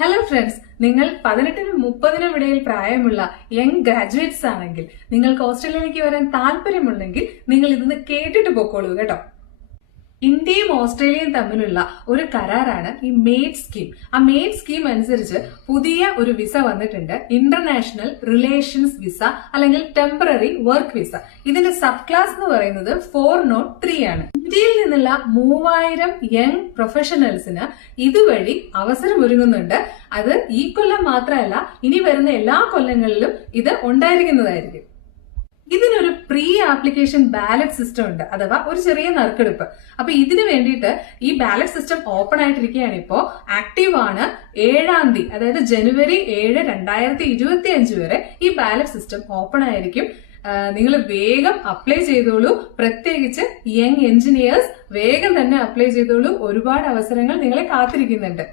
Hello friends, നിങ്ങൾ 18-നും 30-നും ഇടയിൽ പ്രായമുള്ള യങ് ഗ്രാജുവേറ്റ്സ് ആണെങ്കിൽ, നിങ്ങൾക്ക് ഓസ്ട്രേലിയയിലേക്ക് വരാൻ താല്പര്യമുണ്ടെങ്കിൽ നിങ്ങൾ ഇതൊന്ന് കേട്ടിട്ട് പൊക്കോളൂ കേട്ടോ. ഇന്ത്യയും ഓസ്ട്രേലിയയും തമ്മിലുള്ള ഒരു കരാറാണ് ഈ മെയ്ഡ് സ്കീം. ആ മെയ്ഡ് സ്കീം അനുസരിച്ച് പുതിയ ഒരു വിസ വന്നിട്ടുണ്ട്, ഇന്റർനാഷണൽ റിലേഷൻസ് വിസ അല്ലെങ്കിൽ ടെമ്പററി വർക്ക് വിസ. ഇതിന്റെ സബ് ക്ലാസ് എന്ന് പറയുന്നത് 403 ആണ്. ഇന്ത്യയിൽ നിന്നുള്ള 3000 യങ് പ്രൊഫഷണൽസിന് ഇതുവഴി അവസരം ഒരുങ്ങുന്നുണ്ട്. അത് ഈ കൊല്ലം മാത്രമല്ല, ഇനി വരുന്ന എല്ലാ കൊല്ലങ്ങളിലും ഇത് ഉണ്ടായിരിക്കുന്നതായിരിക്കും. ഇതിനൊരു പ്രീ ആപ്ലിക്കേഷൻ ബാലറ്റ് സിസ്റ്റം ഉണ്ട്, അഥവാ ഒരു ചെറിയ നറുക്കെടുപ്പ്. അപ്പൊ ഇതിനു വേണ്ടിയിട്ട് ഈ ബാലറ്റ് സിസ്റ്റം ഓപ്പൺ ആയിട്ടിരിക്കുകയാണ്. ഇപ്പോ ആക്റ്റീവ് ആണ്. 7-ാം തീയതി, അതായത് ജനുവരി 7, 2025 വരെ ഈ ബാലറ്റ് സിസ്റ്റം ഓപ്പൺ ആയിരിക്കും. നിങ്ങൾ വേഗം അപ്ലൈ ചെയ്തോളൂ. പ്രത്യേകിച്ച് യങ് എഞ്ചിനീയേഴ്സ് വേഗം തന്നെ അപ്ലൈ ചെയ്തോളൂ. ഒരുപാട് അവസരങ്ങൾ നിങ്ങളെ കാത്തിരിക്കുന്നുണ്ട്.